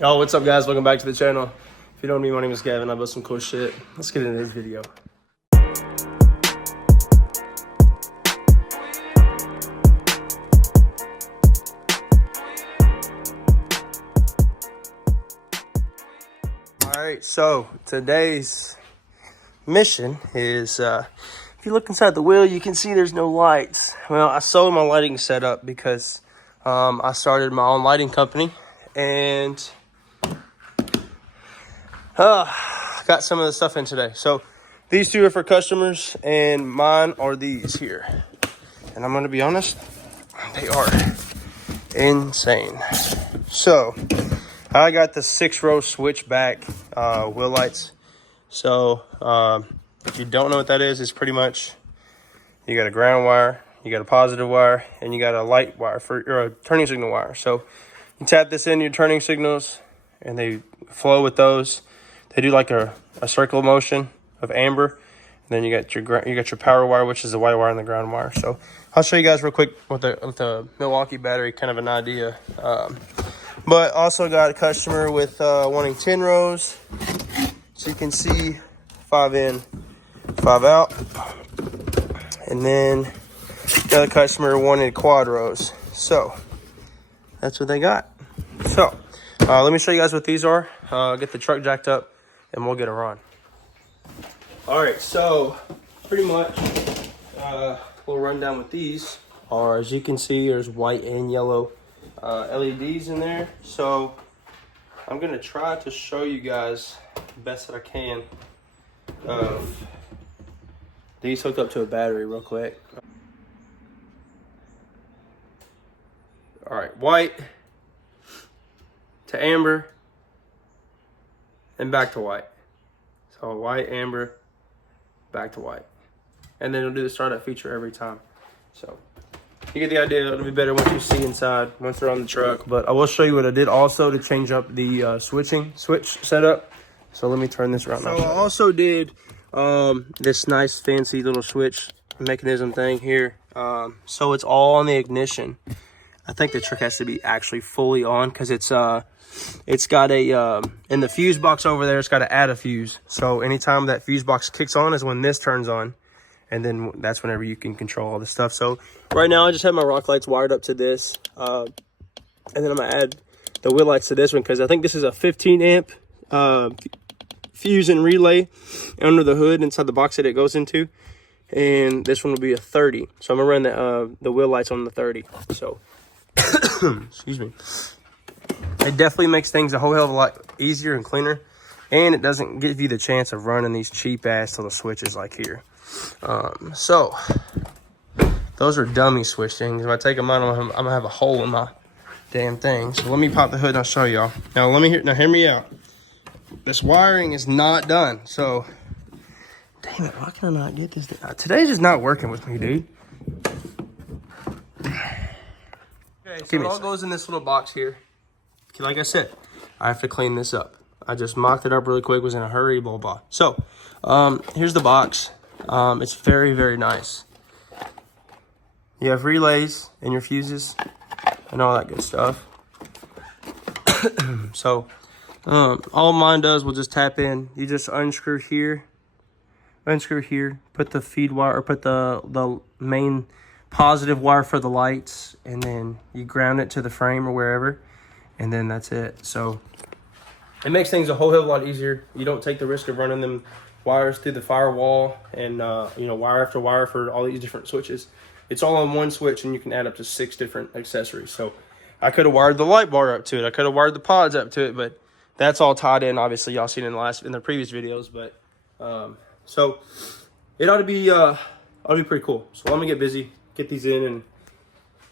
Yo, what's up guys? Welcome back to the channel. If you don't know me, my name is Gavin. I build some cool shit. Let's get into this video. Alright, so today's mission is, if you look inside the wheel, you can see there's no lights. Well, I sold my lighting setup because I started my own lighting company and got some of the stuff in today. So these two are for customers and mine are these here. And I'm gonna be honest, they are insane. So I got the 6-row switchback wheel lights. So if you don't know what that is, it's pretty much you got a ground wire, you got a positive wire, and you got a light wire or a turning signal wire. So you tap this into your turning signals and they flow with those. They do like a circle motion of amber, and then you got your power wire, which is the white wire and the ground wire. So I'll show you guys real quick with the Milwaukee battery, kind of an idea. But also got a customer with wanting 10 rows, so you can see 5 in, 5 out, and then the other customer wanted quad rows. So that's what they got. So let me show you guys what these are. Get the truck jacked up and we'll get a run. All right, so pretty much we'll run down with these. Or as you can see, there's white and yellow LEDs in there. So I'm gonna try to show you guys the best that I can of these hooked up to a battery real quick. All right, white to amber and back to white. So white, amber, back to white. And then it'll do the startup feature every time. So you get the idea. It'll be better once you see inside, once they're on the truck. But I will show you what I did also to change up the switch setup. So let me turn this around. So I also did this nice fancy little switch mechanism thing here. So it's all on the ignition. I think the truck has to be actually fully on because it's got a in the fuse box over there, it's got to add a fuse. So anytime that fuse box kicks on is when this turns on, and then that's whenever you can control all this stuff. So right now I just have my rock lights wired up to this, and then I'm gonna add the wheel lights to this one because I think this is a 15 amp fuse and relay under the hood inside the box that it goes into, and this one will be a 30. So I'm gonna run the wheel lights on the 30. So excuse me. It definitely makes things a whole hell of a lot easier and cleaner, and it doesn't give you the chance of running these cheap ass little switches like here. So those are dummy switch things. If I take them out, I'm gonna have a hole in my damn thing. So let me pop the hood and I'll show y'all. Now hear me out. This wiring is not done. So damn it, why can I not get this thing? Today's just not working with me, dude. Okay, so it all goes in this little box here. Like I said, I have to clean this up. I just mocked it up really quick, was in a hurry, blah, blah. So, here's the box. It's very, very nice. You have relays and your fuses and all that good stuff. So, all mine does will just tap in. You just unscrew here, put the feed wire, or put the main positive wire for the lights, and then you ground it to the frame or wherever. And then that's it. So it makes things a whole hell of a lot easier. You don't take the risk of running them wires through the firewall and wire after wire for all these different switches. It's all on one switch, and you can add up to 6 different accessories. So I could have wired the light bar up to it. I could have wired the pods up to it, but that's all tied in. Obviously, y'all seen in the previous videos. But so it ought to be pretty cool. So let me get busy, get these in, and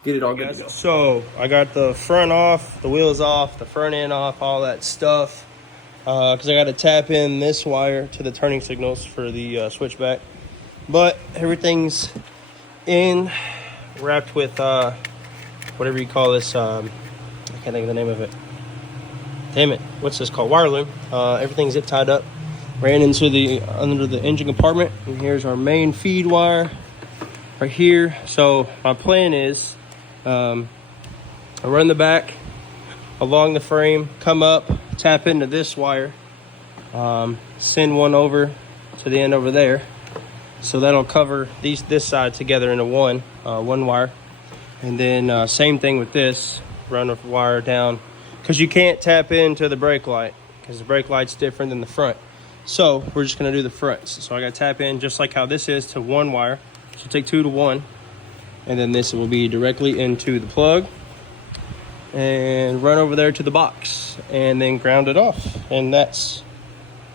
get it all good to go. So I got the front off, the wheels off, the front end off, all that stuff. Because I got to tap in this wire to the turning signals for the switchback. But everything's in, wrapped with whatever you call this. I can't think of the name of it. Damn it, what's this called? Wire loom. Everything's zip tied up. Ran into under the engine compartment. And here's our main feed wire right here. So my plan is I run the back along the frame, come up, tap into this wire, send one over to the end over there. So that'll cover this side together into one wire. And then same thing with this, run a wire down, because you can't tap into the brake light because the brake light's different than the front. So we're just gonna do the fronts. So I gotta tap in just like how this is to one wire. So take 2 to 1, and then this will be directly into the plug and run over there to the box and then ground it off. And that's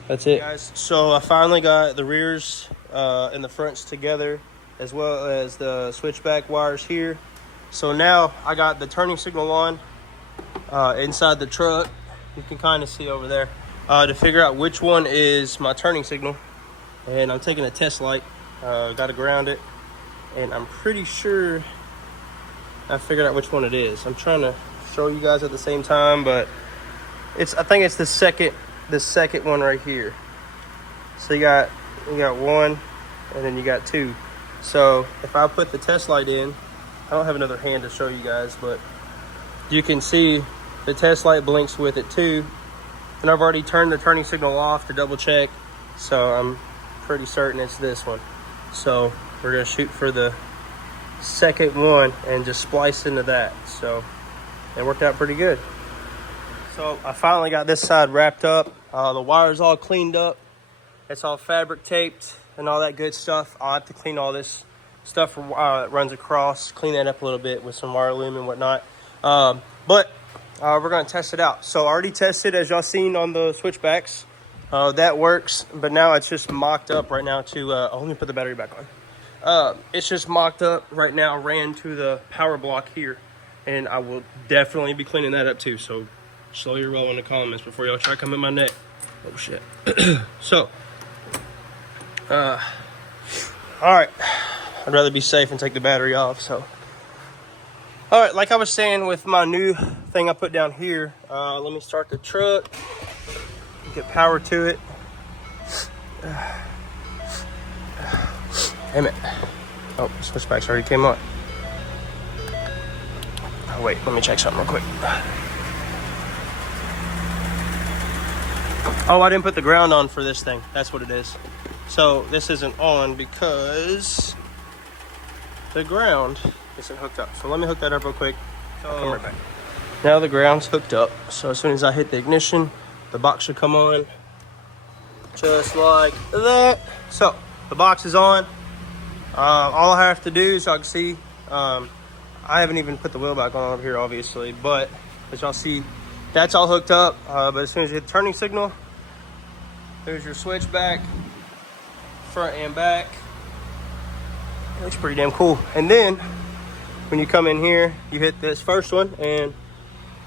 it, guys. So I finally got the rears and the fronts together, as well as the switchback wires here. So now I got the turning signal on inside the truck. You can kind of see over there to figure out which one is my turning signal. And I'm taking a test light, got to ground it, and I'm pretty sure I figured out which one it is. I'm trying to show you guys at the same time, but I think it's the second one right here. So you got one, and then you got 2. So if I put the test light in, I don't have another hand to show you guys, but you can see the test light blinks with it too. And I've already turned the turning signal off to double check, so I'm pretty certain it's this one. So we're gonna shoot for the second one and just splice into that. So it worked out pretty good. So I finally got this side wrapped up. The wire's all cleaned up. It's all fabric taped and all that good stuff. I'll have to clean all this stuff that runs across, clean that up a little bit with some wire loom and whatnot. But we're gonna test it out. So I already tested, as y'all seen on the switchbacks. That works, but now it's just mocked up right now to, let me put the battery back on. It's just mocked up right now, ran to the power block here. And I will definitely be cleaning that up too. So slow your roll in the comments before y'all try to come in my neck. Oh shit. So, all right. I'd rather be safe and take the battery off, so. All right, like I was saying with my new thing I put down here, let me start the truck, get power to it. Damn it. Oh, the switchbacks already came on. Oh, wait, let me check something real quick. Oh, I didn't put the ground on for this thing. That's what it is. So this isn't on because the ground isn't hooked up. So let me hook that up real quick. I'll come right back. Now the ground's hooked up. So as soon as I hit the ignition, the box should come on just like that. So the box is on. All I have to do, so I can see, I haven't even put the wheel back on over here, obviously, but as y'all see, that's all hooked up. But as soon as you hit the turning signal, there's your switchback, front and back. It looks pretty damn cool. And then when you come in here, you hit this first one and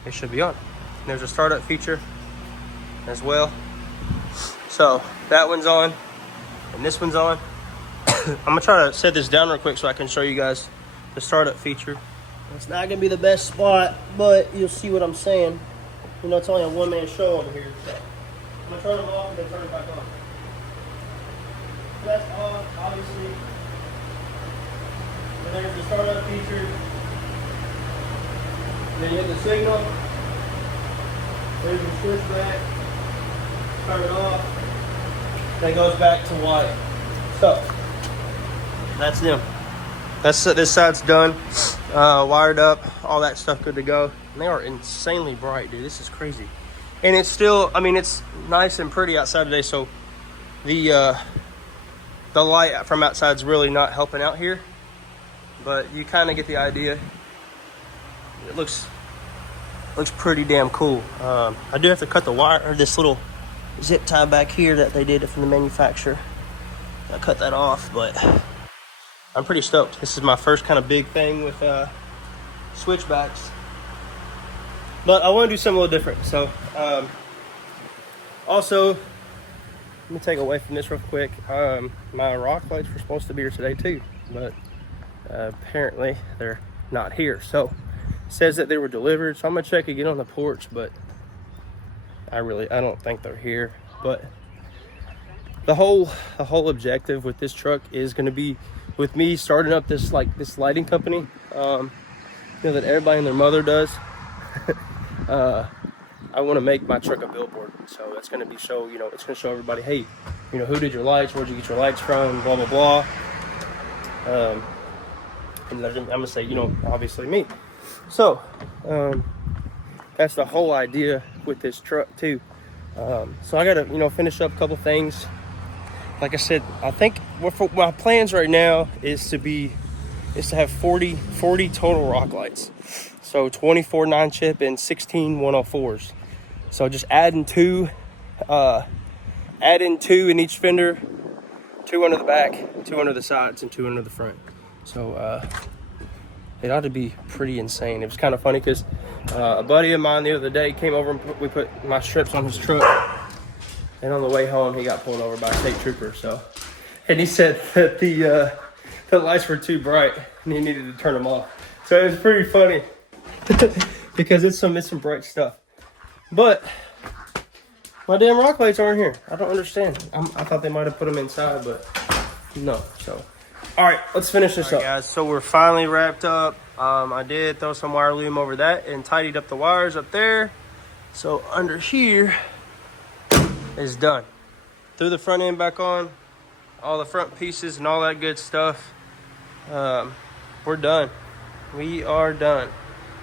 it should be on. And there's a startup feature as well. So that one's on and this one's on. I'm gonna try to set this down real quick so I can show you guys the startup feature. It's not gonna be the best spot, but you'll see what I'm saying. You know, it's only a one-man show over here. So I'm gonna turn them off and then turn it back on. That's on, obviously. And there's the startup feature. Then you hit the signal. There's your switchback. Turn it off. Then it goes back to white. So that's them. This side's done, wired up, all that stuff good to go. And they are insanely bright, dude. This is crazy. And it's still, I mean, it's nice and pretty outside today, so the light from outside is really not helping out here. But you kind of get the idea. It looks pretty damn cool. I do have to cut the wire, or this little zip tie back here that they did from the manufacturer. I cut that off, but I'm pretty stoked. This is my first kind of big thing with switchbacks. But I want to do something a little different. So, also, let me take away from this real quick. My rock lights were supposed to be here today too, but apparently they're not here. So, it says that they were delivered. So I'm gonna check again on the porch, but I don't think they're here. But the whole objective with this truck is going to be with me starting up this lighting company, you know, that everybody and their mother does. I want to make my truck a billboard. So that's going to be it's going to show everybody, hey, who did your lights? Where'd you get your lights from? Blah, blah, blah. And I'm going to say, obviously me. So, that's the whole idea with this truck too. So I got to, finish up a couple things. Like I said, I think what my plans right now is to have 40 total rock lights. So 24 9-chip and 16 104s. So just add in two in each fender, 2 under the back, 2 under the sides, and 2 under the front. So it ought to be pretty insane. It was kind of funny because a buddy of mine the other day came over and we put my strips on his truck. And on the way home, he got pulled over by a state trooper. And he said that the lights were too bright and he needed to turn them off. So it was pretty funny because it's some bright stuff. But my damn rock lights aren't here. I don't understand. I thought they might have put them inside, but no. So, all right, let's finish this up, guys. So we're finally wrapped up. I did throw some wire loom over that and tidied up the wires up there. So under here is done. Threw the front end back on, all the front pieces and all that good stuff. We're done. We are done.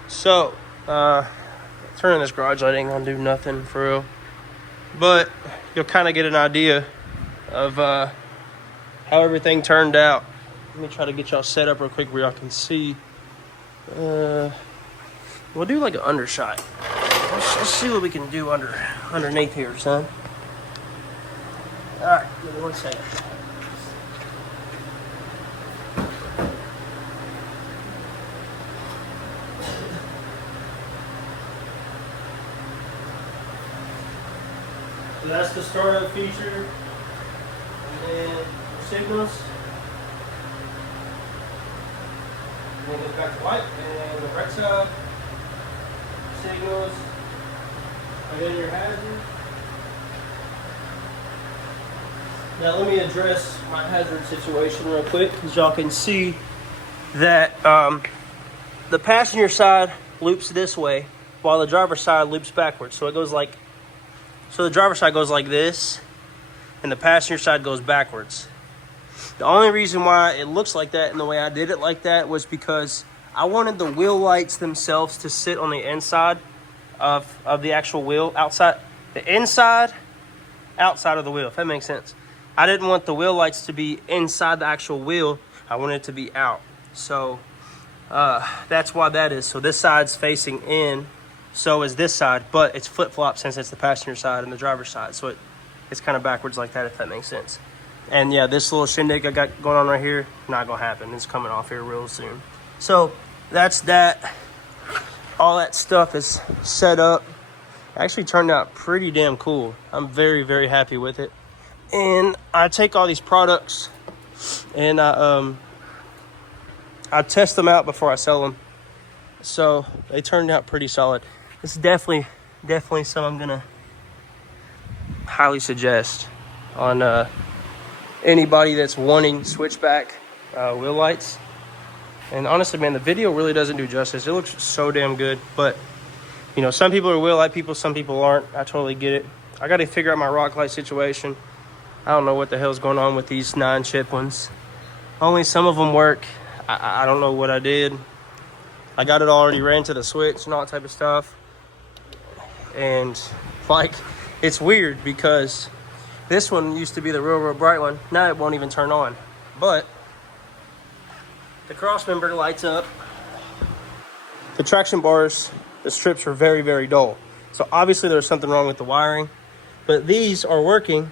So, turning this garage light ain't gonna do nothing for real. But you'll kind of get an idea of how everything turned out. Let me try to get y'all set up real quick where y'all can see. We'll do like an undershot. Let's see what we can do underneath here, son. All right, give me 1 second. So that's the startup feature, and then signals. And then it goes back to white, and the right side, signals, and then your hazard. Now let me address my hazard situation real quick, as y'all can see that the passenger side loops this way, while the driver's side loops backwards. So the driver's side goes like this, and the passenger side goes backwards. The only reason why it looks like that and the way I did it like that was because I wanted the wheel lights themselves to sit on the inside of the actual wheel, outside of the wheel, if that makes sense. I didn't want the wheel lights to be inside the actual wheel. I wanted it to be out. So that's why that is. So this side's facing in, so is this side, but it's flip-flop since it's the passenger side and the driver's side. So it's kind of backwards like that, if that makes sense. And yeah, this little shindig I got going on right here, not gonna happen. It's coming off here real soon. So that's that. All that stuff is set up. It actually turned out pretty damn cool. I'm very, very happy with it. And I take all these products and I test them out before I sell them. So they turned out pretty solid. It's definitely something I'm gonna highly suggest on anybody that's wanting switchback wheel lights. And honestly, man, the video really doesn't do justice. It looks so damn good, but some people are wheel light people, some people aren't. I totally get it. I got to figure out my rock light situation. I don't know what the hell's going on with these 9-chip ones. Only some of them work. I don't know what I did. I got it already ran to the switch and all that type of stuff. And it's weird because this one used to be the real bright one. Now it won't even turn on. But the cross member lights up. The traction bars, the strips are very, very dull. So obviously there's something wrong with the wiring. But these are working,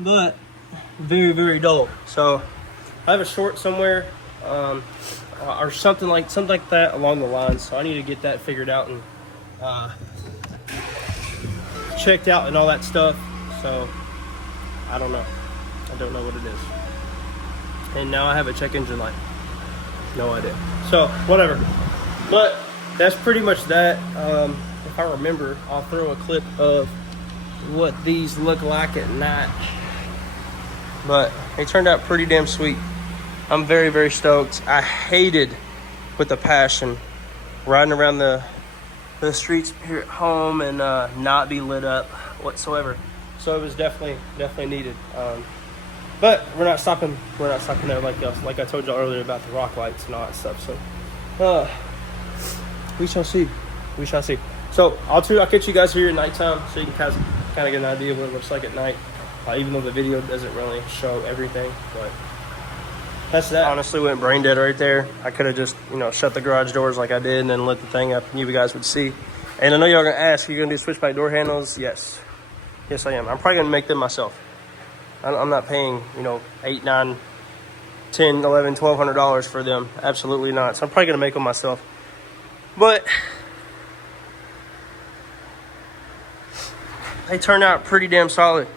but very, very dull. So I have a short somewhere, or something like that along the lines. So I need to get that figured out and checked out and all that stuff. So I don't know. I don't know what it is. And now I have a check engine light. No idea. So whatever. But that's pretty much that. If I remember, I'll throw a clip of what these look like at night. But they turned out pretty damn sweet. I'm very, very stoked. I hated with a passion riding around the the streets here at home and not be lit up whatsoever. So it was definitely needed. But we're not stopping there like I told y'all earlier about the rock lights and all that stuff. So we shall see. So I'll catch you guys here at nighttime so you can kind of get an idea of what it looks like at night. Even though the video doesn't really show everything, but that's that. Honestly went brain dead right there. I could have just, shut the garage doors like I did and then lit the thing up and you guys would see. And I know y'all are gonna ask, are you gonna do switchback door handles? Yes, I am. I'm probably gonna make them myself. I'm not paying, $8, $9, $10, $11, $1,200 for them. Absolutely not. So I'm probably gonna make them myself. But they turned out pretty damn solid.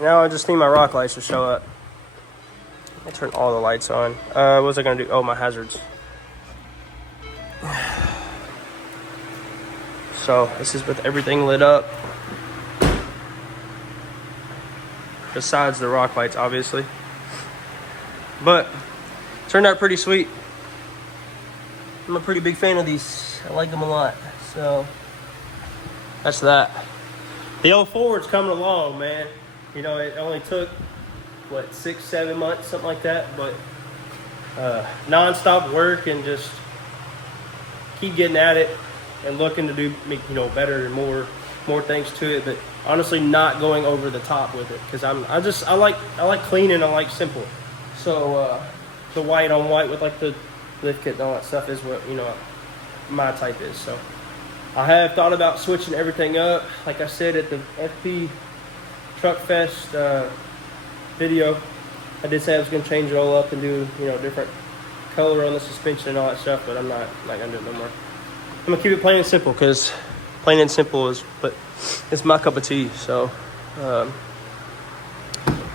Now I just need my rock lights to show up. I turn all the lights on. What was I gonna do? Oh, my hazards. So this is with everything lit up. Besides the rock lights, obviously. But turned out pretty sweet. I'm a pretty big fan of these. I like them a lot. So that's that. The old Ford's coming along, man. It only took, 6-7 months, something like that. But non-stop work and just keep getting at it and looking to do, better and more things to it. But honestly, not going over the top with it because I like clean and I like simple. So the white on white with like the lift kit and all that stuff is what my type is. So I have thought about switching everything up. Like I said at the FP Truck Fest video, I did say I was going to change it all up and do different color on the suspension and all that stuff, but I'm not going to do it no more. I'm going to keep it plain and simple because plain and simple it's my cup of tea. So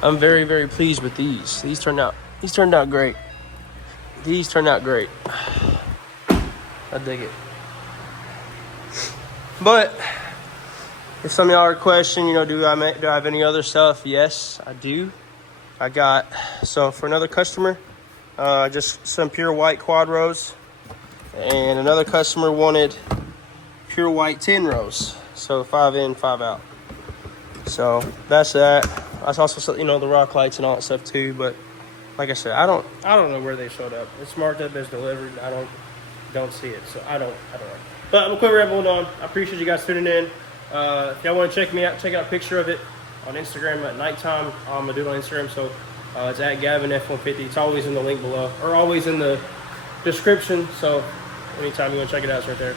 I'm very, very pleased with these. These turned out great. I dig it. But if some of y'all are questioning, do I have any other stuff? Yes, I do. I got, so for another customer, just some pure white quad rows. And another customer wanted pure white 10 rows. So 5 in, 5 out. So that's that. That's also, the rock lights and all that stuff too. But like I said, I don't know where they showed up. It's marked up as delivered. I don't see it. So I don't know. But I'm gonna quit rambling on. I appreciate you guys tuning in. If y'all want to check me out, check out a picture of it on Instagram at nighttime. I'm gonna do it on Instagram, so it's at GavinF150. It's always in the link below, or always in the description. So anytime you want to check it out, it's right there.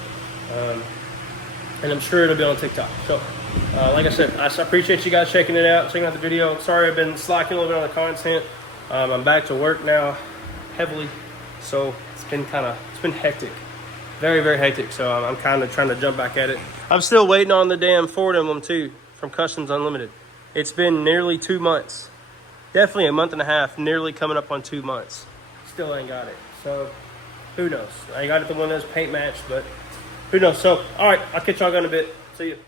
And I'm sure it'll be on TikTok. So like I said, I appreciate you guys checking it out, checking out the video. Sorry I've been slacking a little bit on the content. I'm back to work now, heavily. So it's been hectic. Very, very hectic. So I'm kind of trying to jump back at it. I'm still waiting on the damn Ford emblem too from Customs Unlimited. It's been nearly 2 months. Definitely a month and a half, nearly coming up on 2 months. Still ain't got it. So who knows? I got it the one that's paint match, but who knows? So, all right, I'll catch y'all in a bit. See you.